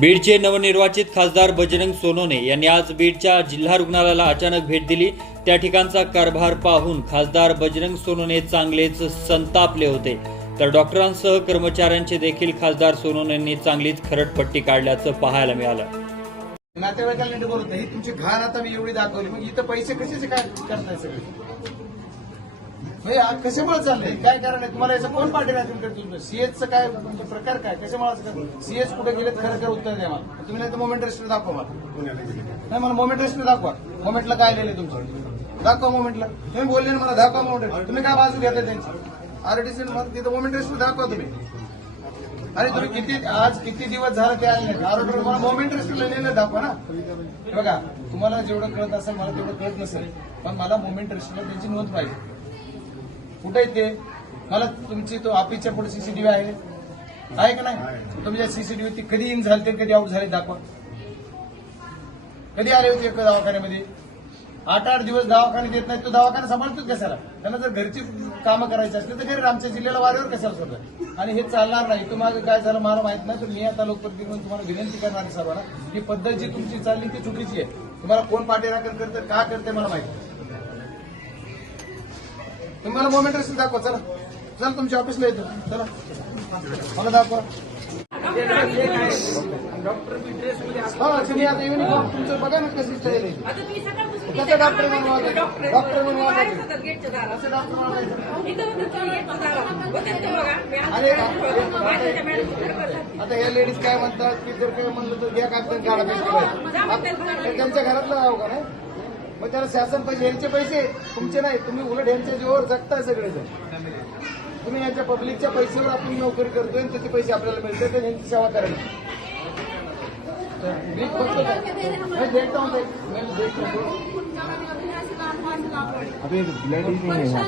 बीडचे नवनिर्वाचित खासदार बजरंग सोनोने यांनी आज बीडच्या जिल्हा रुग्णालयाला अचानक भेट दिली. त्या ठिकाणचा कारभार पाहून खासदार बजरंग सोनोने चांगलेच संतापले होते. तर डॉक्टरांसह कर्मचाऱ्यांचे देखील खासदार सोनोनेंनी चांगलीच खरडपट्टी काढल्याचं पाहायला मिळालं. नातेवाईकांना बोलत नाही. तुमची घाण आता मी एवढी दाखवली. मग इथं पैसे कशाचे काय करताय सगळे? कशामुळे चाललंय? काय कारण आहे? तुम्हाला याचं कोण पाठी नाही तुमच्याकडे तुमचं? काय म्हणजे प्रकार काय? कशामुळे सीएच कुठे गेले खरं खरं उत्तर द्या मला. तुम्ही नाही तर मोमेंट रेस्टर दाखवा मला. नाही मला मोमेंट रेस्टर दाखवा. मोमेंटला काय लिहिले तुमचं? दाखवा मोमेंटला तुम्ही बोलले ना मला दाखवा मोमेंट तुम्ही काय बाजू घेता त्यांची? आरटीसी तिथं मोमेंट रेस्टर दाखवा तुम्ही. अरे तुम्ही किती आज किती दिवस झालं ते आले नाही. मला मोमेंट रेस्टला लिहिलं दाखवा ना. बघा तुम्हाला जेवढं कळत असेल मला तेवढं कळत नसेल पण मला मोमेंट रेस्टला त्यांची नोंद पाहिजे. कुठे येते ते? मला तुमची तो ऑफिसच्या पुढे सीसीटीव्ही आहे. आहे का नाही? तुमच्या सीसीटीव्ही ती कधी इन झाली कधी आउट झाले दाखवा. कधी आले होते एका दवाखान्यामध्ये? आठ आठ दिवस दवाखाने देत नाही तो दवाखाना सांभाळतोच कशाला? त्यांना जर घरची कामं करायची असली तर घरी आमच्या जिल्ह्याला वाऱ्यावर कशाला सोडलं आणि हे चालणार नाही. तुम्हाला काय झालं मला माहीत नाही तर मी आता लोकप्रतिनिधी म्हणून तुम्हाला विनंती करणार आहे सर्वांना ही पद्धत जी तुमची चालली ती चुकीची आहे. तुम्हाला कोण पाठीराखण करतं का करते मला माहिती नाही. तुम्ही मला मोमेंट रस्ते दाखवा चला. चला तुमच्या ऑफिसला येतो. चला. मला दाखवा. हा तुम्ही आता युनिफॉर्म तुमचं बघा ना कशी स्टाईल आहे कसं डॉक्टर म्हणून वागायचं? डॉक्टर डॉक्टर म्हणून वागायचं? कसं डॉक्टर अरे. आता या लेडीज काय म्हणतात? की जर काय म्हणलं तर घ्या कागद काढा बेस्ट त्यांच्या घरातलं नाव का नाही? मग त्याला शासन पैसे यांचे पैसे तुमचे नाही. तुम्ही उलट यांच्या जीवावर जगताय सगळेजण तुम्ही यांच्या पब्लिकच्या पैशावर आपण नोकरी करतोय आणि त्याचे पैसे आपल्याला मिळतात तर यांची सेवा करायची. मी फक्त मैं देखता हूँ मैं देख रहा हूँ अभी ब्लड ही नहीं है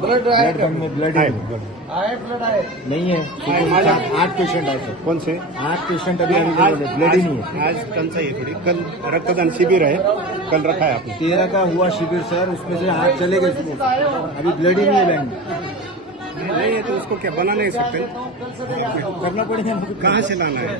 ब्लड ब्लड बैंक में ब्लड आहे ब्लड आहे नहीं है आठ- आठ पेशेंट आए थे कौन से? आठ पेशेंट अभी ब्लड ही नहीं है। आज टंचाई है थोड़ी। कल रक्तदान शिविर है। कल रखा है आपने। तेरह का हुआ शिविर सर। उसमें से आठ चले गए अभी ब्लड ही नहीं है बैंक में। नहीं है तो उसको क्या बना नहीं सकते कल करना पड़ेगा कहाँ से लाना है?